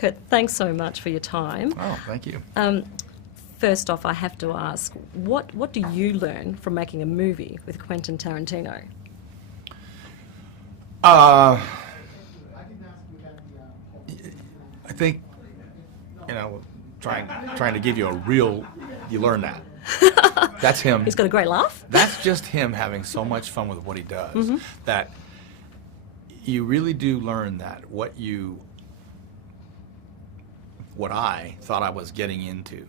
Kurt, thanks so much for your time. Oh, thank you. First off, I have to ask, what do you learn from making a movie with Quentin Tarantino? I think, trying to give you a real, you learn that. That's him. He's got a great laugh. That's just him having so much fun with what he does, that you really do learn that what I thought I was getting into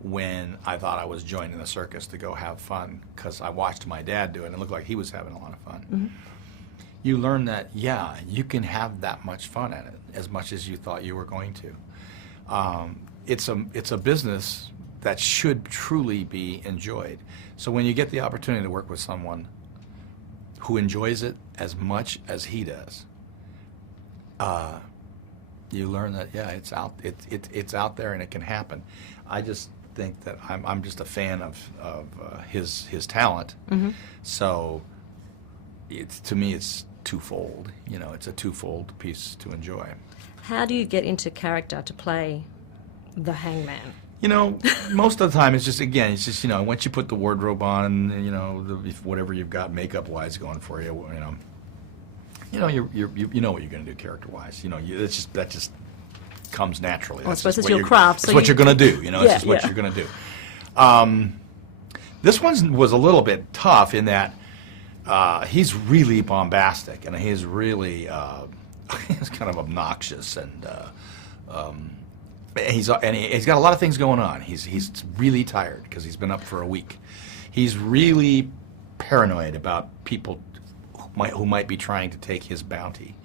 when I thought I was joining the circus to go have fun, because I watched my dad do it and it looked like he was having a lot of fun. You learn that, yeah, you can have that much fun at it, as much as you thought you were going to. It's a business that should truly be enjoyed. So when you get the opportunity to work with someone who enjoys it as much as he does, you learn that, yeah, it's out there and it can happen. I just think that I'm just a fan of his talent. So to me it's twofold. It's a twofold piece to enjoy. How do you get into character to play the hangman? Most of the time it's just once you put the wardrobe on, whatever you've got makeup-wise going for you, you know what you're going to do character-wise. That just comes naturally. I suppose it's your craft. That's what you're going to do. It's just what you're going to do. This one was a little bit tough in that he's really bombastic and he's really he's kind of obnoxious and he's got a lot of things going on. He's really tired because he's been up for a week. He's really paranoid about people who might be trying to take his bounty.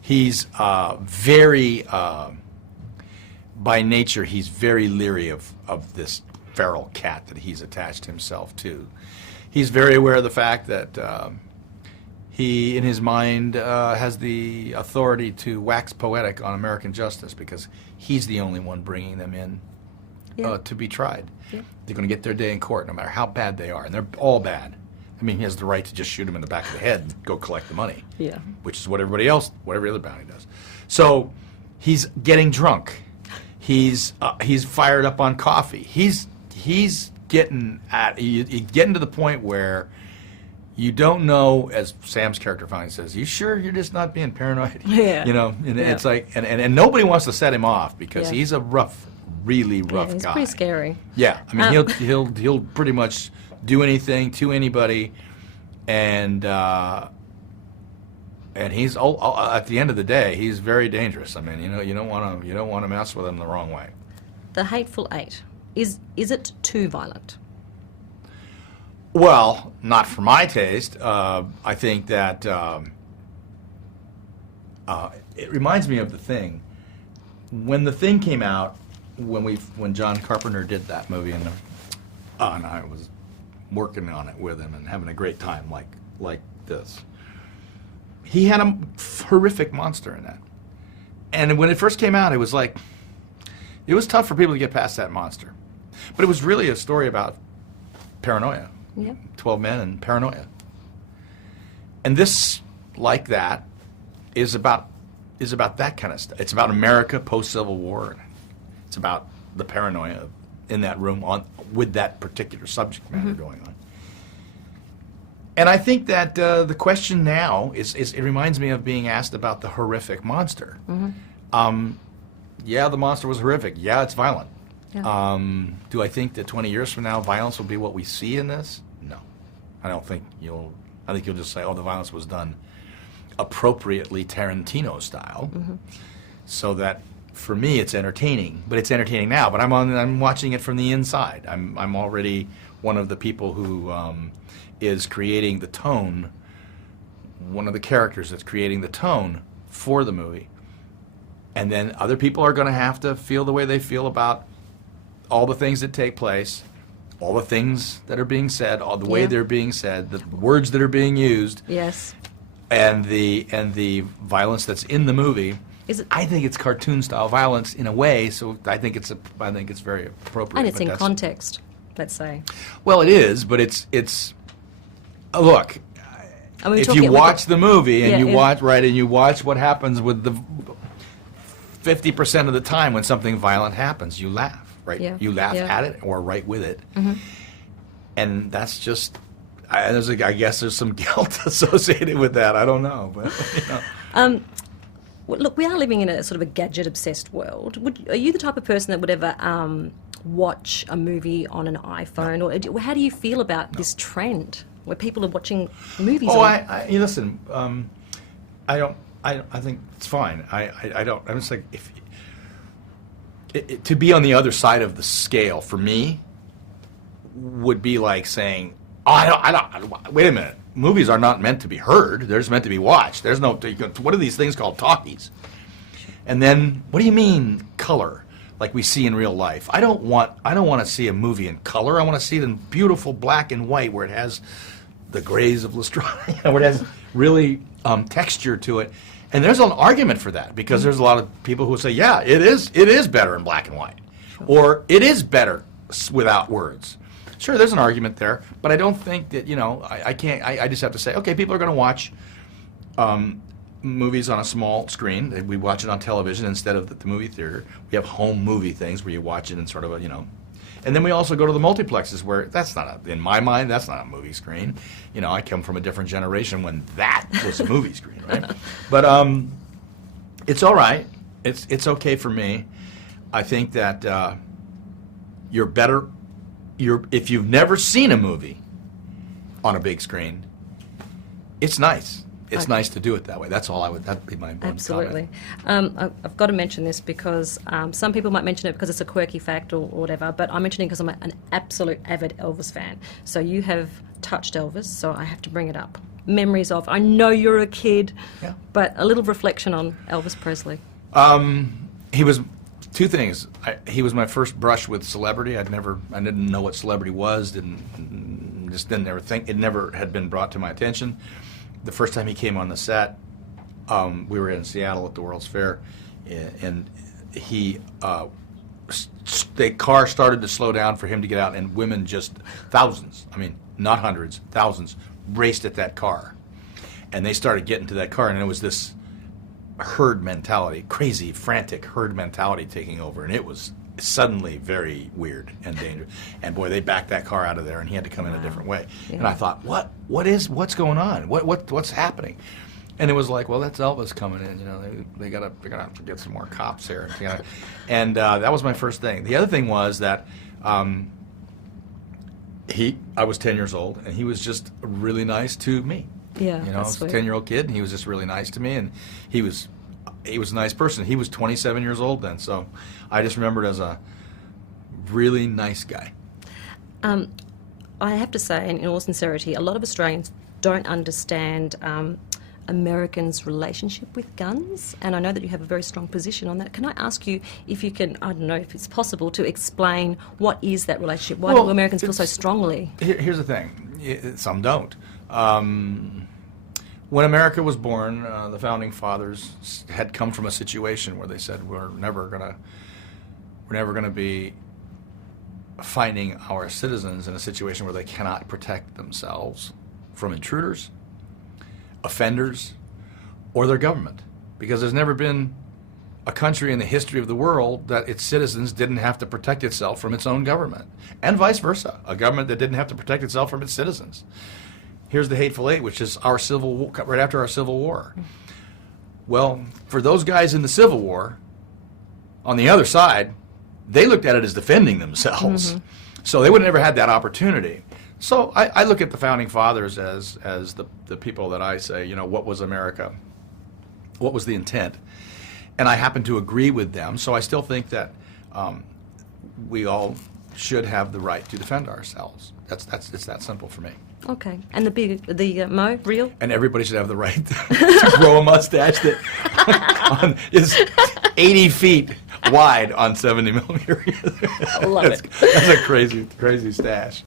He's very by nature, he's very leery of this feral cat that he's attached himself to. He's very aware of the fact that he, in his mind, has the authority to wax poetic on American justice because he's the only one bringing them in to be tried. Yeah. They're going to get their day in court no matter how bad they are, and they're all bad. I mean, he has the right to just shoot him in the back of the head and go collect the money, which is what every other bounty does. So he's getting drunk. He's fired up on coffee. He's getting to the point where you don't know, as Sam's character finally says, you sure you're just not being paranoid? Yeah. It's like, and nobody wants to set him off because he's a really rough he's guy. Pretty scary. Yeah, I mean, he'll pretty much do anything to anybody, and he's at the end of the day, he's very dangerous. I mean, you don't want to mess with him the wrong way. The Hateful Eight, is it too violent? Well, not for my taste. I think that it reminds me of The Thing. When The Thing came out, when John Carpenter did that movie, and I was working on it with him and having a great time, like this. He had a horrific monster in that, and when it first came out, it was tough for people to get past that monster, but it was really a story about paranoia. Yeah. 12 men and paranoia. And this, like that, is about that kind of stuff. It's about America post-Civil War. It's about the paranoia in that room with that particular subject matter going on. And I think that the question now is it reminds me of being asked about the horrific monster. Yeah, the monster was horrific. Yeah, it's violent. Yeah. Do I think that 20 years from now violence will be what we see in this? No. I don't think I think you'll just say, oh, the violence was done appropriately Tarantino style. So that for me it's entertaining. But it's entertaining now, but I'm watching it from the inside. I'm already one of the people who is creating the tone, one of the characters that's creating the tone for the movie. And then other people are going to have to feel the way they feel about all the things that take place, all the things that are being said, all the way they're being said, the words that are being used. Yes. And the violence that's in the movie. I think it's cartoon style violence in a way, so I think it's very appropriate. And it's in context, let's say. Well, it is, but it's look. If you watch the movie and you watch what happens with the 50% of the time when something violent happens, you laugh, right? Yeah. You laugh Yeah. at it or right with it. Mm-hmm. And that's just, I guess there's some guilt associated with that. I don't know. But, Well, look, we are living in a sort of a gadget-obsessed world. Are you the type of person that would ever watch a movie on an iPhone? Or how do you feel about this trend where people are watching movies listen, I think it's fine. I'm just like, to be on the other side of the scale for me would be like saying, wait a minute. Movies are not meant to be heard. They're just meant to be watched. There's no, what are these things called? Talkies. And then, what do you mean color? Like we see in real life. I don't want to see a movie in color. I want to see it in beautiful black and white where it has the grays of Lestrade, where it has really texture to it. And there's an argument for that because there's a lot of people who say, yeah, it is better in black and white. Or it is better without words. Sure, there's an argument there, but I don't think that, I just have to say, okay, people are going to watch movies on a small screen. We watch it on television instead of the movie theater. We have home movie things where you watch it in sort of a, And then we also go to the multiplexes where in my mind, that's not a movie screen. I come from a different generation when that was a movie screen, right? But it's all right. It's okay for me. I think that you're better. If you've never seen a movie on a big screen, it's nice. It's nice to do it that way. That's all that'd be my one Absolutely. comment. I've got to mention this because some people might mention it because it's a quirky fact or whatever, but I'm mentioning it because I'm an absolute avid Elvis fan. So you have touched Elvis, so I have to bring it up. Memories of, I know you're a kid, but a little reflection on Elvis Presley. He was two things. He was my first brush with celebrity. I didn't know what celebrity was. Didn't ever think. It never had been brought to my attention. The first time he came on the set, we were in Seattle at the World's Fair, and the car started to slow down for him to get out, and women just thousands. I mean, not hundreds, thousands raced at that car, and they started getting to that car, and it was this herd mentality, crazy, frantic herd mentality taking over, and it was suddenly very weird and dangerous. And boy, they backed that car out of there, and he had to come in a different way. Yeah. And I thought, what's going on? What's happening? And it was like, well, that's Elvis coming in. They're gonna have to get some more cops here. And that was my first thing. The other thing was that I was 10 years old, and he was just really nice to me. Yeah, I was a 10-year-old kid, and he was just really nice to me, and he was a nice person. He was 27 years old then, so I just remembered as a really nice guy. I have to say, and in all sincerity, a lot of Australians don't understand Americans' relationship with guns, and I know that you have a very strong position on that. Can I ask you if you can, I don't know if it's possible, to explain what is that relationship? Why do Americans feel so strongly? Here's the thing. Some don't. When America was born, the founding fathers had come from a situation where they said we're never gonna be finding our citizens in a situation where they cannot protect themselves from intruders, offenders, or their government, because there's never been a country in the history of the world that its citizens didn't have to protect itself from its own government, and vice versa, a government that didn't have to protect itself from its citizens. Here's the Hateful Eight, which is our Civil War, right after our Civil War. Well, for those guys in the Civil War, on the other side, they looked at it as defending themselves. Mm-hmm. So they would have never had that opportunity. So I look at the Founding Fathers as the people that I say, what was America? What was the intent? And I happen to agree with them, so I still think that we all should have the right to defend ourselves. It's that simple for me. Okay. And the Mo, real? And everybody should have the right to grow a mustache that is 80 feet wide on 70 millimeter. I love it. That's a crazy stash.